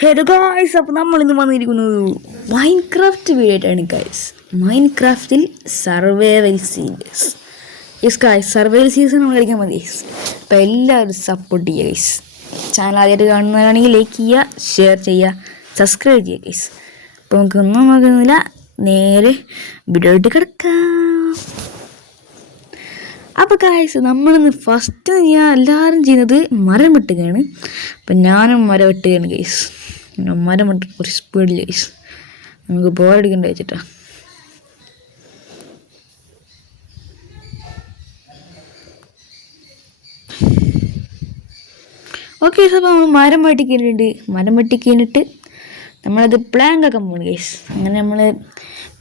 Hello guys, അപ്പോൾ നമ്മളിന്ന് വന്നിരിക്കുന്നത് മൈൻക്രാഫ്റ്റ് വീഡിയോ ആയിട്ടാണ് ഗായ്സ്. മൈൻക്രാഫ്റ്റിൽ survival series. Yes guys, survival series നമ്മൾ കളിക്കാൻ മതി ഗൈസ്. അപ്പോൾ എല്ലാവരും സപ്പോർട്ട് ചെയ്യുക ഗൈസ്. ചാനൽ ആദ്യമായിട്ട് കാണുന്നവരാണെങ്കിൽ ലൈക്ക് ചെയ്യുക, ഷെയർ ചെയ്യുക, സബ്സ്ക്രൈബ് ചെയ്യുക ഗൈസ്. അപ്പോൾ നമുക്കൊന്നും നോക്കുന്നില്ല, നേരെ വീഡിയോ ആയിട്ട് കിടക്കാം. അപ്പോൾ ഗായ്സ്, നമ്മളിന്ന് ഫസ്റ്റ് എല്ലാവരും ചെയ്യുന്നത് മരം വെട്ടുകയാണ്. അപ്പം ഞാനും മരം വെട്ടുകയാണ് ഗൈസ്. മരം വെട്ട് കുറച്ച് സ്പീഡിൽ ഗൈസ്, നമുക്ക് ബോറടിക്കണ്ട വെച്ചിട്ടാ. ഓക്കെ ഗൈസ്, അപ്പോൾ നമ്മൾ മരം വെട്ടിക്കഴിഞ്ഞിട്ട് നമ്മളത് പ്ലാങ്ക് ആക്കാൻ പോകുന്നു ഗൈസ്. അങ്ങനെ നമ്മൾ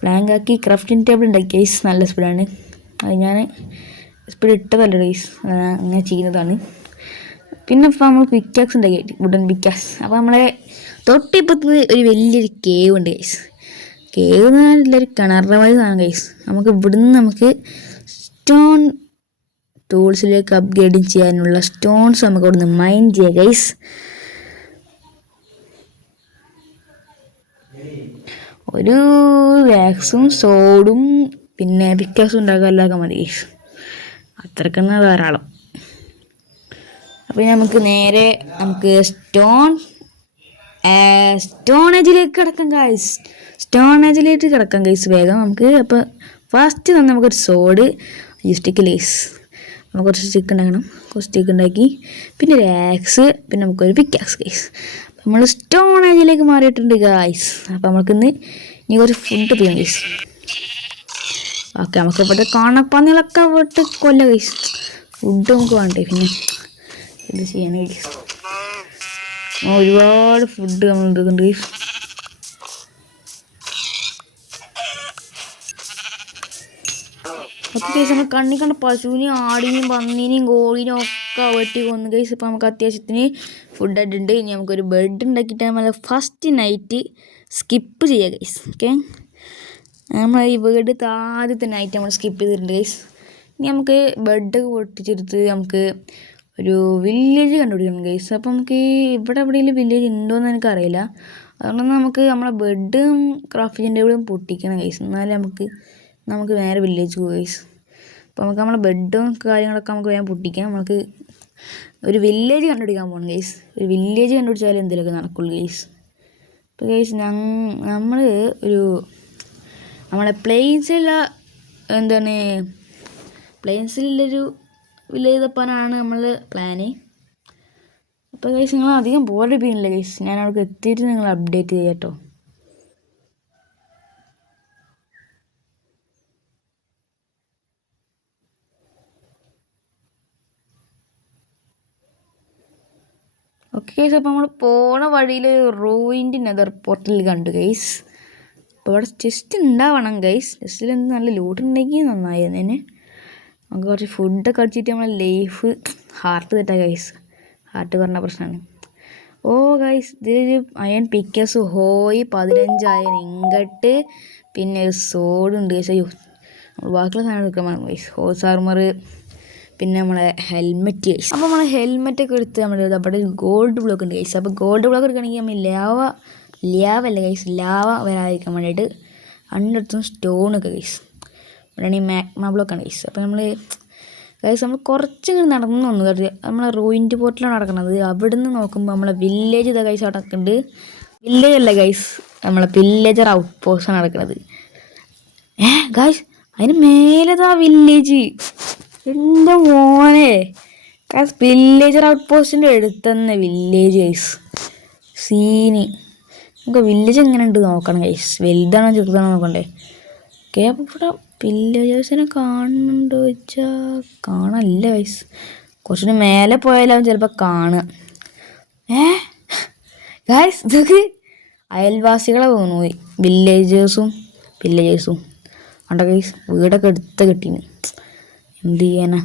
പ്ലാങ്ക് ആക്കി ക്രാഫ്റ്റിംഗ് ടേബിൾ ഉണ്ടാക്കി ഗൈസ്. നല്ല സ്പീഡാണ് അത്, ഞാൻ സ്പീഡ് ഇട്ടതല്ല ഗൈസ്, അങ്ങനെ ചെയ്യുന്നതാണ്. പിന്നെ ഇപ്പോൾ നമ്മൾ പിക്കാക്സ് ഉണ്ടാക്കി, വുഡൻ പിക്കാക്സ്. അപ്പോൾ നമ്മളെ തൊട്ടിപ്പത്ത് ഒരു വലിയൊരു കേവ് ഉണ്ട് ഗൈസ്. കേവ് എന്ന് പറഞ്ഞാൽ ഒരു കിണറിൻ്റെ മാതിരി സാധനം ഗൈസ്. നമുക്ക് ഇവിടുന്ന് നമുക്ക് സ്റ്റോൺ ടൂൾസിലേക്ക് അപ്ഗ്രേഡിങ് ചെയ്യാനുള്ള സ്റ്റോൺസ് നമുക്ക് ഇവിടുന്ന് മൈൻ ചെയ്യാം ഗൈസ്. ഒരു വാക്സും സോഡും പിന്നെ പിക്കാക്സും ഉണ്ടാക്കാനൊക്കെ മതി ഗൈസ്, അത്രക്കെന്ന് ധാരാളം. അപ്പോൾ നമുക്ക് നേരെ സ്റ്റോണേജിലേക്ക് കിടക്കാം ഗൈസ്. സ്റ്റോണേജിലേക്ക് കിടക്കാം ഗൈസ് വേഗം നമുക്ക്. അപ്പോൾ ഫസ്റ്റ് തന്നെ നമുക്കൊരു സോഡ് സ്റ്റിക്ക് ലേസ്, നമുക്ക് കുറച്ച് സ്റ്റിക്ക് ഉണ്ടാക്കണം. കുറച്ച് സ്റ്റിക്ക് ഉണ്ടാക്കി പിന്നെ ഒരു ആക്സ്, പിന്നെ നമുക്കൊരു പിക്കാക്സ് ഗൈസ്. നമ്മൾ സ്റ്റോണേജിലേക്ക് മാറിയിട്ടുണ്ട് ഗൈസ്. അപ്പോൾ നമുക്കിന്ന് ഇനി കുറച്ച് ഫുഡ് ചെയ്യാം ഗൈസ്. ഓക്കെ, നമുക്ക് ഇവിടെ കാണപ്പന്നികളൊക്കെ വിട്ട് കൊല്ല ഗൈസ്. ഫുഡ് നമുക്ക് വേണ്ടേ, പിന്നെ ഇത് ചെയ്യാൻ ഗൈസ്. ഒരുപാട് ഫുഡ് നമ്മൾ എടുക്കുന്നുണ്ട് ഗൈസ്. ഓക്കെ ഗൈസ്, നമ്മൾ കണ്ണി കണ്ട പശുവിനെയും ആടിനെയും പന്നീനെയും കോഴിനെയും ഒക്കെ വെട്ടി കൊന്നു ഗൈസ്. ഇപ്പോൾ നമുക്ക് അത്യാവശ്യത്തിന് ഫുഡ് ആയിട്ടുണ്ട്. ഇനി നമുക്കൊരു ബെഡ് ഉണ്ടാക്കിയിട്ട് നമ്മൾ ഫസ്റ്റ് നൈറ്റ് സ്കിപ്പ് ചെയ്യുക ഗൈസ്. ഓക്കെ, നമ്മൾ ഈ വീട് ആദ്യത്തെ നൈറ്റ് നമ്മൾ സ്കിപ്പ് ചെയ്തിട്ടുണ്ട് ഗൈസ്. ഇനി നമുക്ക് ബെഡൊക്കെ പൊട്ടിച്ചെടുത്ത് നമുക്ക് ഒരു വില്ലേജ് കണ്ടുപിടിക്കണം ഗൈസ്. അപ്പോൾ നമുക്ക് ഇവിടെ എവിടെയെങ്കിലും വില്ലേജ് ഉണ്ടോയെന്ന് എനിക്കറിയില്ല. അതുകൊണ്ട് നമുക്ക് നമ്മളെ ബെഡും ക്രാഫ്റ്റിംഗ് ടേബിളും പൊട്ടിക്കണം ഗൈസ്, എന്നാലേ നമുക്ക് നേരെ വില്ലേജ് പോകും ഗൈസ്. അപ്പോൾ നമുക്ക് നമ്മളെ ബെഡും കാര്യങ്ങളൊക്കെ നമുക്ക് വേഗം പൊട്ടിക്കാം. നമുക്ക് ഒരു വില്ലേജ് കണ്ടുപിടിക്കാൻ പോകണം ഗൈസ്. ഒരു വില്ലേജ് കണ്ടുപിടിച്ചാലും എന്തെങ്കിലുമൊക്കെ നടക്കുള്ളൂ ഗൈസ്. അപ്പോൾ ഗൈസ് നമ്മൾ നമ്മളെ പ്ലെയിൻസിലുള്ളൊരു വില്ലേജ് തപ്പാനാണ് നമ്മൾ പ്ലാന്. അപ്പോൾ ഗൈസ്, നിങ്ങൾ അധികം ബോറടിപ്പിക്കുന്നില്ല ഗൈസ്, ഞാൻ അവിടെ എത്തിയിട്ട് നിങ്ങൾ അപ്ഡേറ്റ് ചെയ്യാം കേട്ടോ. ഓക്കെ ഗൈസ്, അപ്പോൾ നമ്മൾ പോണ വഴിയിൽ റൂയിൻ്റെ നെതർ പോർട്ടൽ കണ്ടു ഗൈസ്. അപ്പോൾ അവിടെ ചെസ്റ്റ് ഉണ്ടാവണം ഗൈസ്. ചെസ്റ്റിൽ എന്ത് നല്ല ലൂട്ടുണ്ടെങ്കിൽ നന്നായിരുന്നേനെ. നമുക്ക് കുറച്ച് ഫുഡൊക്കെ അടിച്ചിട്ട് നമ്മളെ ലൈഫ് ഹാർട്ട് തെറ്റാ ഗൈസ്. ഹാർട്ട് പറഞ്ഞ പ്രശ്നമാണ്. ഓ ഗൈസ്, ഇതൊരു അയൺ പിക്കേഴ്സ് ഹോയ് 15 അയൺ ഇങ്കട്ട്, പിന്നെ ഒരു സോഡുണ്ട് ഗൈസ്. അയ്യോ, ബാക്കിയുള്ള സാധനം എടുക്കാൻ ഗൈസ്. ഹോസ് ആർമർ, പിന്നെ നമ്മളെ ഹെൽമെറ്റ് ഗൈസ്. അപ്പോൾ നമ്മളെ ഹെൽമെറ്റൊക്കെ എടുത്ത് നമ്മൾ അവിടെ ഗോൾഡ് ബ്ലോക്ക് ഉണ്ട് ഗൈസ്. അപ്പോൾ ഗോൾഡ് ബ്ലോക്ക് എടുക്കുകയാണെങ്കിൽ നമ്മൾ ലാവല്ല ഗൈസ്, ലാവ വരാതിരിക്കാൻ വേണ്ടിയിട്ട് അണ്ടടുത്തും സ്റ്റോണൊക്കെ ഗൈസ്. ഇവിടെയാണ് ഈ മാഗ്മ ബ്ലോക്കാണ് ഗൈസ്. അപ്പോൾ നമ്മൾ കുറച്ചിങ്ങനെ നടന്നു വന്നു കേട്ടോ. നമ്മളെ റൂയിൻ്റെ പോർട്ടിലാണ് നടക്കുന്നത്. അവിടെ നിന്ന് നോക്കുമ്പോൾ നമ്മളെ വില്ലേജ് ഇതാ ഗൈസ് നടക്കുന്നുണ്ട്. വില്ലേജ് അല്ല ഗൈസ്, നമ്മളെ വില്ലേജർ ഔട്ട് പോസ്റ്റാണ് നടക്കുന്നത്. ഗൈസ്, അതിന് മേലേതാ വില്ലേജ്. എൻ്റെ മോനെ ഗൈസ്, വില്ലേജർ ഔട്ട് പോസ്റ്റിൻ്റെ അടുത്തന്നെ വില്ലേജ് ഗൈസ്. സീന്. നമുക്ക് വില്ലേജ് എങ്ങനെ ഉണ്ട് നോക്കണം ഗൈസ്. വലുതാണോ ചെറുതാണോ നോക്കണ്ടേ. ഓക്കെ, അപ്പോൾ ഇവിടെ വില്ലേജേഴ്സിനെ കാണുന്നുണ്ടോ ചോദിച്ചാൽ കാണാനില്ല ഗൈസ്. കുറച്ചുകൂടി മേലെ പോയാലും ചിലപ്പോൾ കാണുക. ഗൈസ്, ഇതൊക്കെ അയൽവാസികളെ തോന്നുന്നു. വില്ലേജേഴ്സും കണ്ടോ ഗൈസ്, വീടൊക്കെ എടുത്ത് കിട്ടീന്. എന്ത് ചെയ്യാനാ.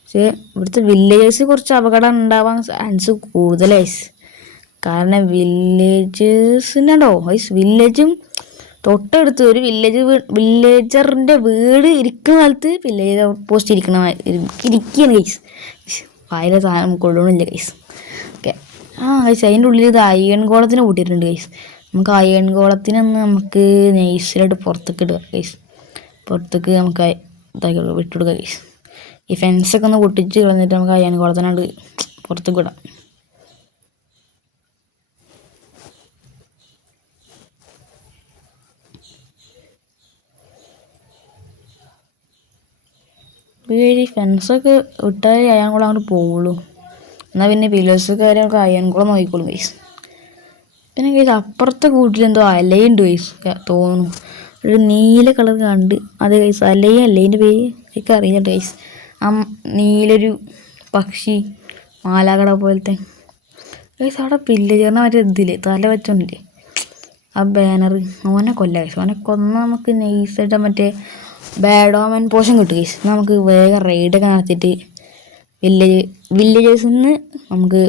പക്ഷേ ഇവിടുത്തെ വില്ലേജേഴ്സ് കുറച്ച് അപകടം ഉണ്ടാവാൻ ചാൻസ് കൂടുതൽ ഗൈസ്. കാരണം വില്ലേജേഴ്സിനുണ്ടോ ഗൈസ്, വില്ലേജും തൊട്ടടുത്ത് ഒരു വില്ലേജറിൻ്റെ വീട് ഇരിക്കുന്ന കാലത്ത് വില്ലേജ് ഔട്ട് പോസ്റ്റ് ഇരിക്കുകയാണ് ഗൈസ്. വായിലെ സാധനം കൊള്ളണില്ല ഗൈസ്. ഓക്കെ, ഗൈസ് അതിൻ്റെ ഉള്ളിൽ ഇത് അയൺ ഗോളത്തിന് കൂട്ടിയിട്ടുണ്ട് ഗൈസ്. നമുക്ക് അയൺ ഗോളത്തിനൊന്ന് നമുക്ക് നൈസിലായിട്ട് പുറത്തേക്ക് ഇടുക ഗൈസ്. പുറത്തേക്ക് നമുക്ക് ഇതാക്കി വിട്ടുകൊടുക്കുക ഗൈസ്. ഈ ഫെൻസൊക്കെ ഒന്ന് പൊട്ടിച്ച് കളഞ്ഞിട്ട് നമുക്ക് അയൺ ഗോളത്തിനാണ്ട് പുറത്തേക്ക് വിടാം. ഈ ഫെൻസൊക്കെ വിട്ടാൽ അയൺ ഗോളം അങ്ങോട്ട് പോവുള്ളൂ. എന്നാൽ പിന്നെ പില്ലേഴ്സൊക്കെ നമുക്ക് അയൺ ഗോളം നോക്കിക്കോളും ഗൈസ്. പിന്നെ ഗൈസ് അപ്പുറത്തെ കൂട്ടിലെന്തോ അലയുണ്ട് ഗൈസ് തോന്നുന്നു. ഒരു നീല കളർ കണ്ട് അത് ഗൈസ് അലയും അല്ലേൻ്റെ പേര് എനിക്ക് അറിയില്ല ഗൈസ്. ആ നീലൊരു പക്ഷി മാലാകട പോലത്തെ ഗൈസ്. അവിടെ പില്ലേജറിനെ മറ്റേ ഇതില്ലേ തല വെച്ചോണ്ടില്ലേ ആ ബാനർ, ഓനെ കൊല്ല ഗൈസ്. ഓനെ കൊന്ന നമുക്ക് നൈസായിട്ട് മറ്റേ ബാഡോമൻ പോഷൻ കിട്ടും ഗൈസ്. നമുക്ക് വേഗം റെയ്ഡൊക്കെ നടത്തിയിട്ട് വില്ലേജേഴ്സിൽ നിന്ന് നമുക്ക്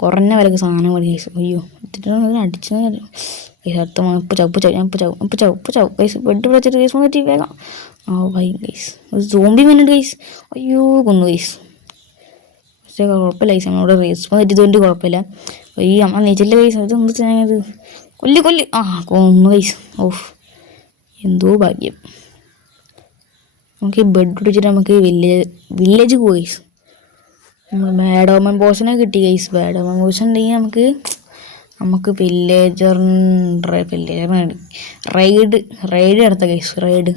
കുറഞ്ഞ വിലക്ക് സാധനം മതി ഗൈസ്. അയ്യോ അടിച്ചു ഗൈസ്. അടുത്ത ഇപ്പോൾ ചവ് ഗൈസ്. ബെഡ് വിളിച്ചിട്ട് ഗൈസ് വന്നിട്ട് വേഗം ഭയ ഗൈസ്. ഒരു സോംബി വന്നിട്ട് ഗൈസ്. അയ്യോ കൊന്നു ഗൈസ്. പക്ഷേ കുഴപ്പമില്ല ഗൈസ്, നമ്മളോട് റേസ്പോൺ തെറ്റിയതുകൊണ്ട് കുഴപ്പമില്ല. ഈ അമ്മ നീച്ചല്ലേ ഗൈസ്. അതെന്ത് ചെയ്യാനത് കൊല്ലി കൊന്നു ഗൈസ്. ഓഫ് എന്തോ ഭാഗ്യം. നമുക്ക് ഈ ബെഡ് പിടിച്ചിട്ട് നമുക്ക് വില്ലേജ് പോയി ഗൈസ്. നമ്മൾ ബാഡോമൻ പോഷനെ കിട്ടി ഗൈസ്. ബാഡോമൻ പോഷൻ ഉണ്ടെങ്കിൽ നമുക്ക് റൈഡ് നടത്താം ഗൈസ്. റൈഡ്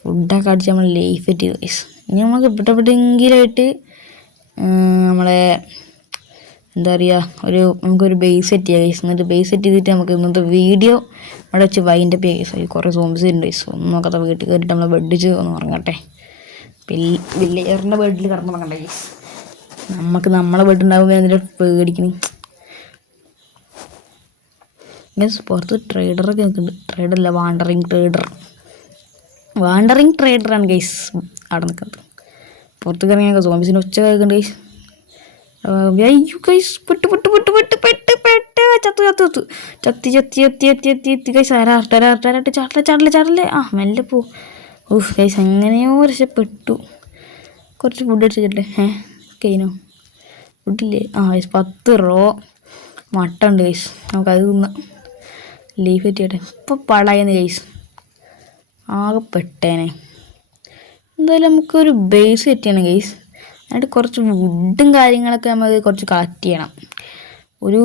ഫുഡൊക്കെ അടിച്ച് നമ്മൾ ലൈഫ് സെറ്റ് ചെയ്തു ഗൈസ്. ഇനി നമുക്ക് എവിടെയെങ്കിലായിട്ട് നമ്മളെ എന്താ പറയുക നമുക്കൊരു ബേസ് സെറ്റ് ചെയ്യാം ഗൈസ്. എന്നിട്ട് ബേസ് സെറ്റ് ചെയ്തിട്ട് നമുക്ക് ഇന്നത്തെ വീഡിയോ അവിടെ വെച്ച് വൈൻഡപ്പ് ചെയ്യാം ഗൈസ്. കുറേ സോംബീസ് ഉണ്ട് ഗൈസ്. ഒന്നും നോക്കാത്ത വീട്ടിൽ കയറിയിട്ട് നമ്മളെ ബെഡിച്ച് ഒന്ന് ഉറങ്ങട്ടെ. വില്ലേജറിൻ്റെ ബെഡിൽ കിടന്നുറങ്ങണ്ടേ ഗൈസ്. നമുക്ക് നമ്മളെ ബെഡുണ്ടാകുമ്പോൾ എന്തിനാ പേടിക്കണേ ഗൈസ്. പുറത്ത് ട്രേഡറൊക്കെ നിൽക്കുന്നുണ്ട്. ട്രേഡറല്ല, വാണ്ടറിങ് ട്രേഡറാണ് ഗൈസ് അവിടെ നിൽക്കുന്നത്. പുറത്ത് ഇറങ്ങിയ സോംബീസിൻ്റെ ഒച്ച കേൾക്കുന്നുണ്ട് ഗൈസ്. അയ്യോ ഗൈസ് ചത്തി ഗൈസ്. ചാടല്ലേ മെല്ലെ പോ. ഓഹ് ഗൈസ് എങ്ങനെയോ രക്ഷപ്പെട്ടു. കുറച്ച് ഫുഡ് അടിച്ചിട്ടല്ലേ കൈനോ ഫുഡില്ലേ? ഗൈസ് 10 റോ മട്ട ഉണ്ട് ഗൈസ്. നമുക്കത് തിന്നാം. ലീഫ് പറ്റിയട്ടെ. ഇപ്പോൾ പളയുന്നു ഗൈസ്. ആകെ പെട്ടേനെ. എന്തായാലും നമുക്കൊരു ബേസ് സെറ്റ് ചെയ്യണം ഗൈസ്. എന്നിട്ട് കുറച്ച് വുഡും കാര്യങ്ങളൊക്കെ നമുക്ക് കുറച്ച് കളക്ട് ചെയ്യണം. ഒരു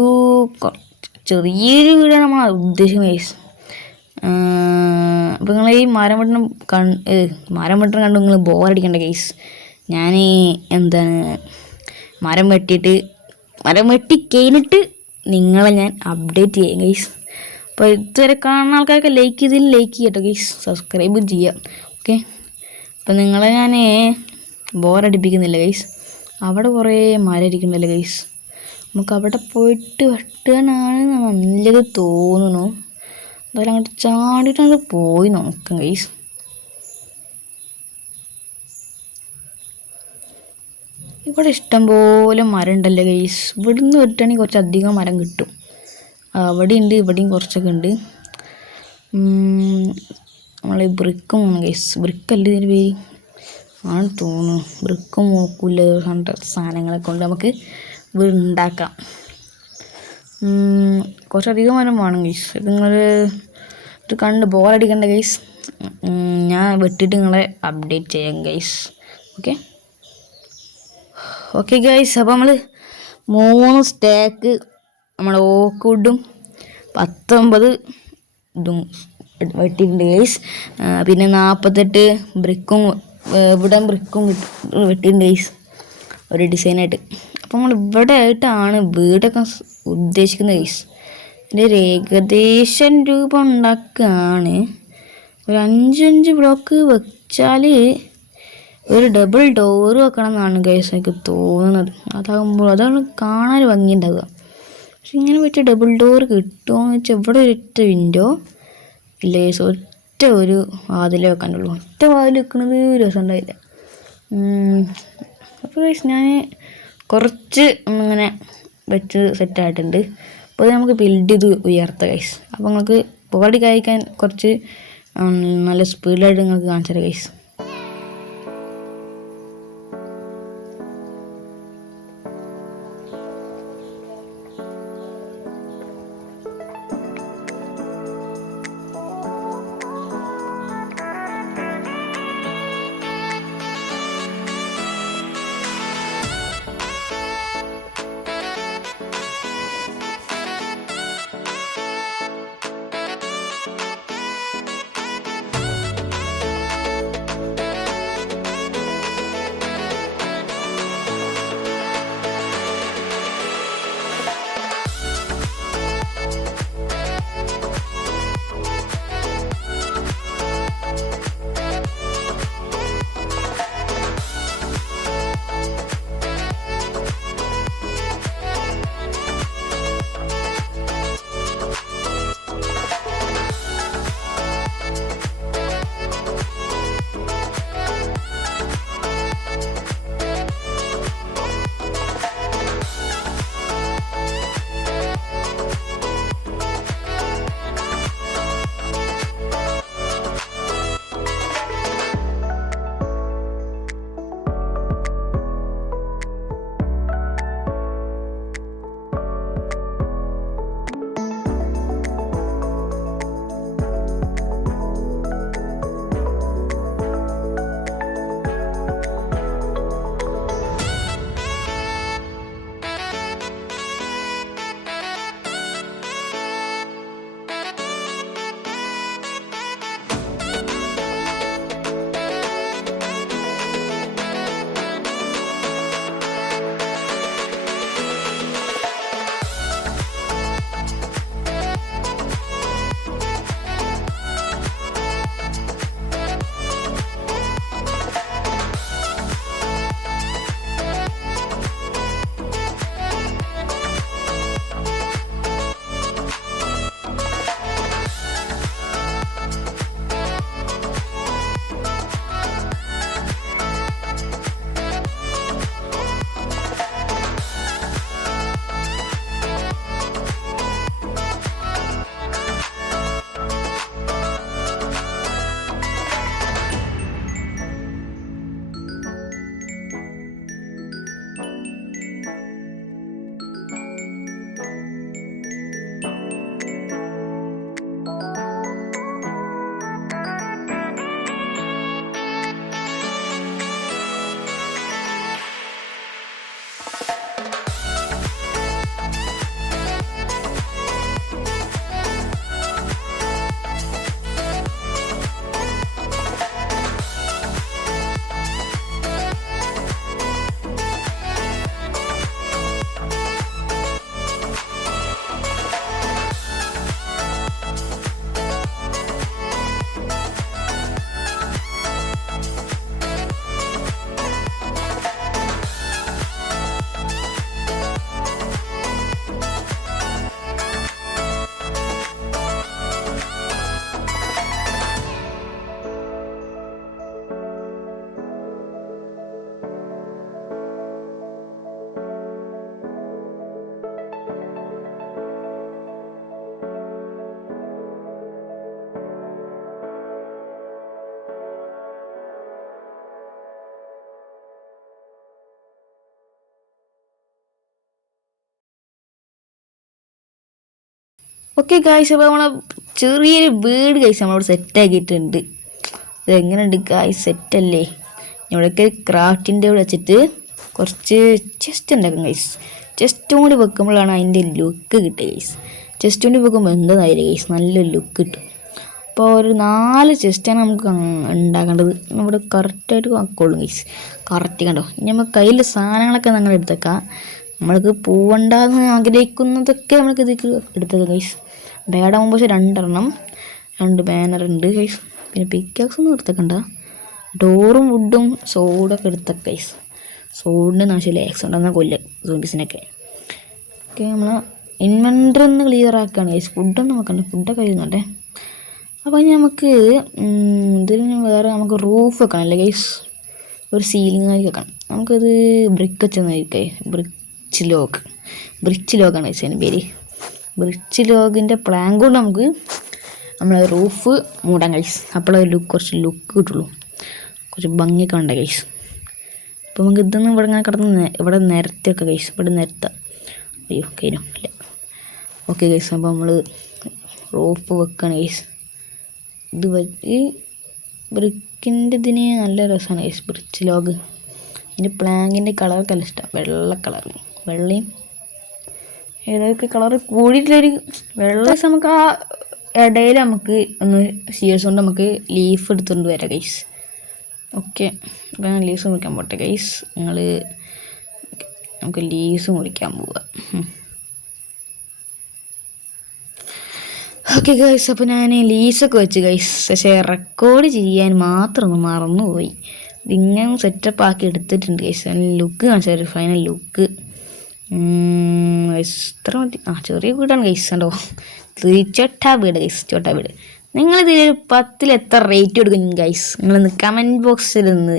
ചെറിയൊരു വീടാണ് നമ്മൾ ഉദ്ദേശിക്കുന്നത് ഗൈസ്. അപ്പോൾ നിങ്ങൾ ഈ മരം വെട്ടണം കണ്ട് നിങ്ങൾ ബോറടിക്കണ്ട ഗൈസ്. ഞാൻ മരം വെട്ടി കഴിഞ്ഞിട്ട് നിങ്ങളെ ഞാൻ അപ്ഡേറ്റ് ചെയ്യാം ഗൈസ്. അപ്പോൾ ഇതുവരെ കാണുന്ന ആൾക്കാരൊക്കെ ലൈക്ക് ചെയ്യട്ടോ ഗൈസ്. സബ്സ്ക്രൈബ് ചെയ്യാം. ഓക്കെ. അപ്പം നിങ്ങളെ ഞാൻ ബോറടിപ്പിക്കുന്നില്ല ഗൈസ്. അവിടെ കുറേ മരം ഇരിക്കുന്നുണ്ടല്ലോ ഗൈസ്. നമുക്ക് അവിടെ പോയിട്ട് വെട്ടാനാണ് നല്ലത് തോന്നുന്നു. എന്തായാലും അങ്ങോട്ട് ചാടിയിട്ട് പോയി നോക്കാം ഗൈസ്. ഇവിടെ ഇഷ്ടംപോലെ മരം ഉണ്ടല്ലോ ഗൈസ്. ഇവിടുന്ന് വെട്ടുകയാണെങ്കിൽ കുറച്ചധികം മരം കിട്ടും. അവിടെ ഉണ്ട്, ഇവിടെയും കുറച്ചൊക്കെ ഉണ്ട്. നമ്മളെ ബ്രിക്കും ഗൈസ്. ബ്രിക്കല്ല ഇതിൻ്റെ പേര് ആണ് തോന്നുന്നു. ബ്രിക്കും മൂക്കില്ല സാധനങ്ങളൊക്കെ കൊണ്ട് നമുക്ക് ഉണ്ടാക്കാം. കുറച്ചധികം മരം വേണം ഗൈസ്. ഇത് നിങ്ങൾ ഇത് കണ്ട് ബോറടിക്കണ്ട ഗൈസ്. ഞാൻ വെട്ടിയിട്ട് നിങ്ങളെ അപ്ഡേറ്റ് ചെയ്യാം ഗൈസ്. Okay guys. അപ്പോൾ നമ്മൾ 3 സ്റ്റാക്ക് നമ്മൾ ഓക്ക്വുഡും 19 ഇതും വെട്ടിയിട്ടുണ്ട് ഗൈസ്. പിന്നെ 48 ബ്രിക്കും ബ്രിക്കും വെട്ടിയിട്ടുണ്ട് ഗൈസ്, ഒരു ഡിസൈനായിട്ട്. അപ്പോൾ നമ്മൾ ഇവിടെ ആയിട്ടാണ് വീടൊക്കെ ഉദ്ദേശിക്കുന്നത് ഗൈസ്. ഇതിൻ്റെ ഒരു ഏകദേശം രൂപ ഉണ്ടാക്കുകയാണ്. ഒരു 5 ബ്ലോക്ക് വെച്ചാൽ ഒരു ഡബിൾ ഡോറ് വെക്കണം എന്നാണ് ഗൈസ് എനിക്ക് തോന്നുന്നത്. അതാണ് കാണാൻ ഭംഗിയുണ്ടാവുക. പക്ഷെ ഇങ്ങനെ വെച്ച് ഡബിൾ ഡോർ കിട്ടുമോയെന്ന് വെച്ചാൽ ഇവിടെ ഒരൊറ്റ വിൻഡോ ഇല്ല ഗൈസ്. ഒറ്റ ഒരു വാതിലേ വെക്കാനുള്ളൂ. ഒറ്റ വാതിൽ വെക്കുന്നത് രസം ഉണ്ടായില്ല. അപ്പോൾ ഗൈസ് ഞാൻ കുറച്ച് ഇങ്ങനെ വെച്ച് സെറ്റായിട്ടുണ്ട്. അപ്പോൾ അത് നമുക്ക് ബിൽഡ് ചെയ്ത് ഉയർത്താം ഗൈസ്. അപ്പോൾ നിങ്ങൾക്ക് ബോഡി കഴിക്കാൻ കുറച്ച് നല്ല സ്പീഡിലായിട്ട് നിങ്ങൾക്ക് കാണിച്ചു തരാം ഗൈസ്. ഓക്കെ ഗായ്സ്, അപ്പോൾ നമ്മളെ ചെറിയൊരു വീട് ഗൈസ് നമ്മളോട് സെറ്റാക്കിയിട്ടുണ്ട്. ഇത് എങ്ങനെയുണ്ട് ഗായ്സ്, സെറ്റല്ലേ? ഇവിടെയൊക്കെ ക്രാഫ്റ്റിൻ്റെ ഇവിടെ വെച്ചിട്ട് കുറച്ച് ചെസ്റ്റ് ഉണ്ടാക്കും ഗൈസ്. ചെസ്റ്റും കൂടി വെക്കുമ്പോഴാണ് അതിൻ്റെ ലുക്ക് കിട്ടുക ഗൈസ്. ചെസ്റ്റ് കൂടി വെക്കുമ്പോൾ എന്തായാലും ഗൈസ് നല്ലൊരു ലുക്ക് കിട്ടും. അപ്പോൾ ഒരു 4 ചെസ്റ്റാണ് നമുക്ക് ഉണ്ടാക്കേണ്ടത്. നമ്മുടെ കറക്റ്റായിട്ട് ആക്കുള്ളൂ ഗൈസ്. കറക്റ്റ് കണ്ടോ. ഇനി നമുക്ക് കയ്യിൽ സാധനങ്ങളൊക്കെ നമ്മൾ എടുത്തേക്കാം. നമ്മൾക്ക് പോവണ്ടെന്ന് ആഗ്രഹിക്കുന്നതൊക്കെ നമ്മൾക്ക് ഇതിലേക്ക് എടുത്തേക്കാം ഗൈസ്. ബാഡാകുമ്പോൾ 2 ബാനറുണ്ട് ഗൈസ്. പിന്നെ പിക്കാക്സ് ഒന്നും എടുത്തേക്കണ്ട. ഡോറും വുഡും സോഡൊക്കെ എടുത്തേക്കാം ഗൈസ്. സോഡിൻ്റെ ആവശ്യമില്ല, ആക്സ് ഉണ്ടെന്നാൽ കൊല്ലും സോംബീസിനൊക്കെ. ഓക്കെ, നമ്മൾ ഇൻവെൻറ്ററി ഒന്ന് ക്ലിയർ ആക്കുകയാണ് ഗൈസ്. ഫുഡൊന്നും നോക്കണ്ട, ഫുഡൊക്കെ കഴിയുന്നുണ്ടേ. അപ്പോൾ ഇനി നമുക്ക് ഇതിന് വേറെ നമുക്ക് റൂഫ് വെക്കണം അല്ലേ ഗൈസ്. ഒരു സീലിംഗ് ആയി വെക്കണം. നമുക്കത് ബ്രിക്ക് വെച്ചെന്നായിരിക്കേ. ബ്രിച്ച് ലോഗാണ് ഗൈസ് അതിൻ്റെ പേര്. ബ്രിച്ച് ലോഗിൻ്റെ പ്ലാൻ കൊണ്ട് നമുക്ക് നമ്മളെ റൂഫ് മൂടാം ഗൈസ്. അപ്പോഴേ കുറച്ച് ലുക്ക് കിട്ടുള്ളൂ, കുറച്ച് ഭംഗിയൊക്കെ ഉണ്ട് ഗൈസ്. അപ്പോൾ നമുക്ക് ഇതൊന്നും ഇവിടെ ഇങ്ങനെ കിടന്ന് ഇവിടെ നിരത്തിയൊക്കെ ഗൈസ്. ഇവിടെ നിരത്താം. അയ്യോ കഴിഞ്ഞു ഇല്ല. ഓക്കെ ഗൈസ്, അപ്പോൾ നമ്മൾ റൂഫ് വെക്കുകയാണ് ഗൈസ്. ഇത് ഈ ബ്രിക്കിൻ്റെ ഇതിന് നല്ല രസമാണ് ഗൈസ്. ബ്രിച്ച് ലോഗ് ഇതിൻ്റെ പ്ലാങ്കിൻ്റെ കളറൊക്കെ നല്ല ഇഷ്ടം. വെള്ള കളർ, വെള്ളയും ഏതൊക്കെ കളർ കൂടിയിട്ടൊരു വെള്ള. നമുക്ക് ആ ഇടയിൽ നമുക്ക് ഒന്ന് സീരിയസ് കൊണ്ട് നമുക്ക് ലീഫ് എടുത്തുകൊണ്ട് വരാം ഗൈസ്. ഓക്കെ, അപ്പോൾ ഞാൻ ലീവ്സ് മുറിക്കാൻ പോട്ടെ ഗൈസ്. നമുക്ക് ലീവ്സ് മുറിക്കാൻ പോവാം. ഓക്കെ ഗൈസ്, അപ്പോൾ ഞാൻ ലീവ്സൊക്കെ വെച്ച് ഗൈസ്. പക്ഷേ റെക്കോർഡ് ചെയ്യാൻ മാത്രം ഒന്ന് മറന്നുപോയി. ഇതിങ്ങനെ സെറ്റപ്പ് ആക്കി എടുത്തിട്ടുണ്ട് ഗൈസ്. അതിന് ലുക്ക് കാണിച്ചാൽ ഒരു ഫൈനൽ ലുക്ക് ഇത്ര മതി. ചെറിയ വീടാണ് ഗൈസ്. കണ്ടോ, ചോട്ടാ വീട് ഗൈസ്, ചോട്ടാ വീട്. നിങ്ങളിതിൽ 10ൽ എത്ര റേറ്റ് കൊടുക്കും ഗൈസ്? നിങ്ങളൊന്ന് കമൻറ്റ് ബോക്സിൽ ഒന്ന്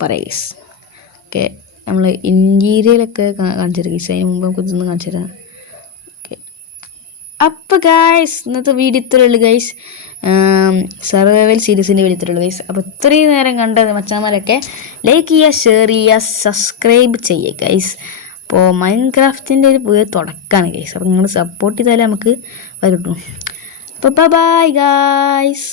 പറയാം ഗൈസ്. ഓക്കെ, നമ്മൾ ഇൻറ്റീരിയലൊക്കെ കാണിച്ചു തരാം ഗൈസ്. അതിന് മുമ്പ് നമുക്ക് ഇതൊന്ന് കാണിച്ചു തരാം. ഓക്കെ, അപ്പോൾ ഗൈസ് ഇന്നത്തെ വീഡിയോ ഇത്രയേ ഉള്ളൂ ഗൈസ്. സർവൈവൽ സീരീസിൻ്റെ വീഡിയോ ഇത്രയേ ഉള്ളൂ ഗൈസ്. അപ്പോൾ ഇത്രയും നേരം കണ്ട മച്ചാന്മാരൊക്കെ ലൈക്ക് ചെയ്യുക, ഷെയർ ചെയ്യുക, സബ്സ്ക്രൈബ് ചെയ്യുക ഗൈസ്. അപ്പോൾ മൈൻക്രാഫ്റ്റിൻ്റെ ഒരു പുതിയ തുടക്കമാണ് ഗൈസ്. അപ്പോൾ നിങ്ങൾ സപ്പോർട്ട് ചെയ്താലേ നമുക്ക് വരുള്ളൂ. അപ്പോൾ ബൈ ഗൈസ്.